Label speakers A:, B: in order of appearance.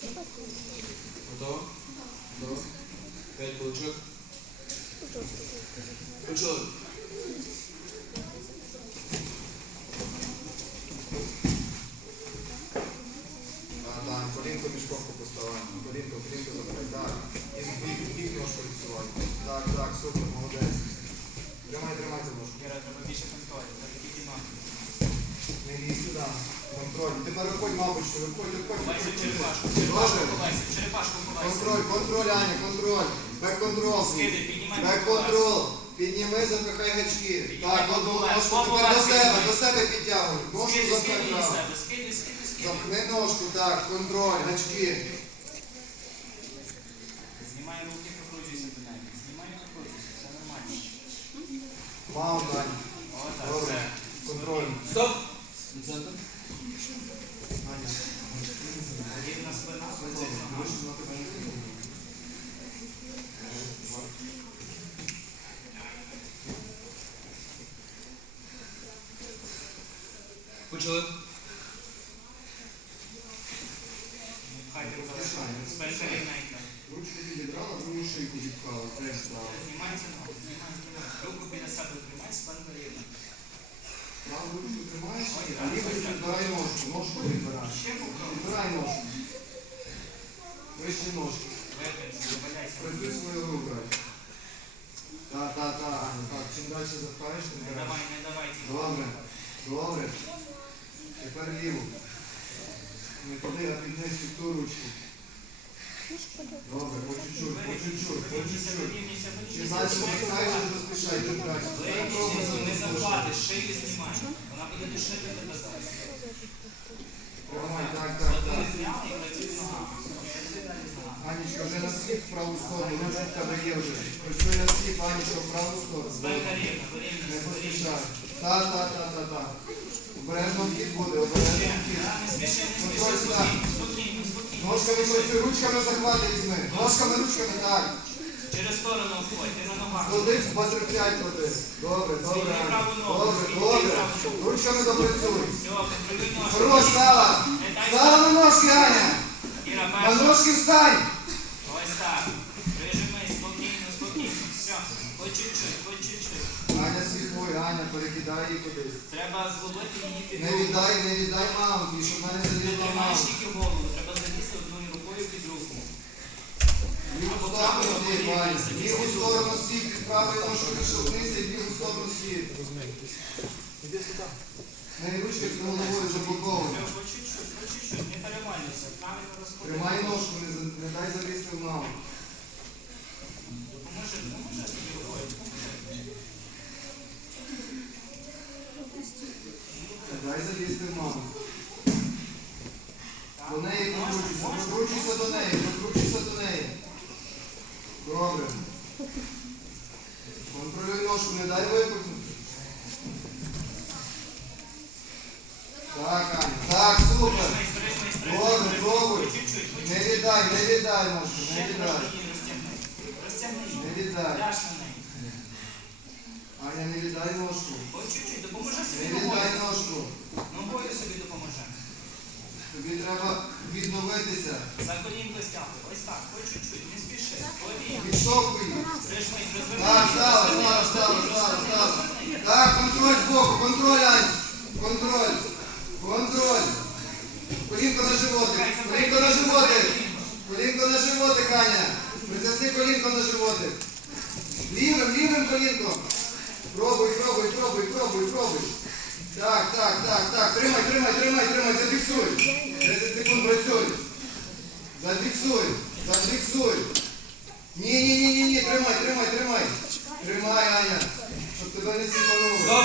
A: Готово? Готово? П'ять кулачок. Почали.
B: Сюди. Контроль. Тепер виходь, мабуть, виходь, виходь. Виходь.
C: черепашку, черепашку ховайся, в черепашку ховайся.
B: Контроль, контроль, Аня, контроль. Бек-контрол.
C: Скиди, піднімай
B: Бек-контрол. Підніми, запихай гачки. Так, одну ножку тепер до себе, до себе підтягуй. Ножку
C: Скиди, скиди від
B: право.
C: себе, скиди, скиди, скиди.
B: Запхни ножку, так, контроль, гачки.
C: Знімай руки, прокручуйся до неї. Знімай, прокручуйся, все нормально.
B: Маунт, Аня.
C: Отак,
B: Добре.
C: все.
B: Контроль.
A: Стоп! Почали.
C: Хай ти залишай. Спинка рівненька.
B: Ручку підібрала, другу шийку відклала. Теж стало.
C: Знімай цю ногу, знімай, знімай. Руку біля себе тримай, спинка рівна.
B: Праву ручку тримаєш, а лівою підбирай ножку. Ножку підбирай. Підбирай ножку.
C: Випрямся, валяйся.
B: Працюй свою руку. Так, так, так, Аня, так. Чим далі запхаєш, тим
C: Не
B: краще.
C: давай, не давай.
B: Добре. Добре. Тепер ліву. Не туди, а піднись під ту ручку. Добре, по чуть-чуть, по чуть-чуть, по чуть-чуть.
C: вирівнюйся.
B: далі
C: Знімай
B: запхаєш,
C: руку.
B: поспішай, тим краще.
C: Не захватиш, шию знімай. Вона буде душити тебе зараз. І ногами. Ногами.
B: Анічка, вже на світ в праву сторону, ручка в тебе є вже. Працюй на світ, Анічка, в праву сторону. Не поспішай. Так, так, так, так, так. Обережно вхід буде, обережно вхід.
C: Не не спокійно, спокійно, спокійно.
B: Ножками працюй, ручками захвати візьми. Ножками, ручками, так.
C: Через сторону входь, ти на ногах.
B: Клади, батерфляй клади. Добре, добре.
C: Звільни праву ногу,
B: Добре,
C: звільни
B: добре.
C: праву ногу.
B: Ручками допрацюй.
C: Все, ножки.
B: Хорош, стала.
C: Не дай
B: Стала на ножки, Аня.
C: Іра,
B: На
C: перша.
B: ножки встань.
C: Ось так. Прижимай, спокійно, спокійно. Все, по чуть-чуть, по чуть-чуть.
B: Аня слідкуй, Аня, перекидай її кудись.
C: Треба зловити її під
B: Не
C: руку.
B: віддай, не віддай і щоб мене
C: Ти
B: залізла
C: тримаєш. тільки голову, треба залізти одною рукою під руку.
B: Ліву
C: Або
B: сторону
C: правою,
B: Ваня. Ліву
C: під
B: сторону світ, від правої ножки відштовхнися, і в ліву сторону світ.
A: Іди сюди.
B: Не ручки з головою заблоковані.
C: Не перевалюйся. Правильно розходи.
B: Тримай ножку, не, за- не дай залізти в маунт.
C: Допоможи, допоможи собі рукою. допоможи.
B: Не дай залізти в.
C: Так.
B: До неї прокручуйся, прокручуйся до неї, прокручуйся до неї. Добре. Контролюй ножку, не дай випихнути. Так, Аня. Так, супер. Добре, пробуй. Не віддай, не віддай ножку, не віддай. Не віддай. Аня, не віддай ножку.
C: Чуть-чуть, допоможи
B: Не
C: собі
B: віддай
C: ногою.
B: ножку.
C: Ногою собі допоможи.
B: Тобі треба відновитися.
C: За колінко стягни. Ось так, по чуть-чуть, не спіши. Прижмись, розверни.
B: Так,
C: розверни,
B: стала,
C: розверни,
B: стала.
C: розверни.
B: Так, контроль збоку, контроль, Ань. Контроль. Контроль. Колінко на животик. Колінко на животик. Колінко на животик, Аня. Притисни колінко на животик. Лівим, лівим колінком. Пробуй, пробуй, пробуй, пробуй, пробуй. Так, так, так, так. Тримай, тримай, тримай, тримай, зафіксуй. 10 секунд працюй. Зафіксуй, зафіксуй. Ні, ні, ні, ні, ні, тримай, тримай, тримай. Тримай, Аня, щоб тебе не сіпануло.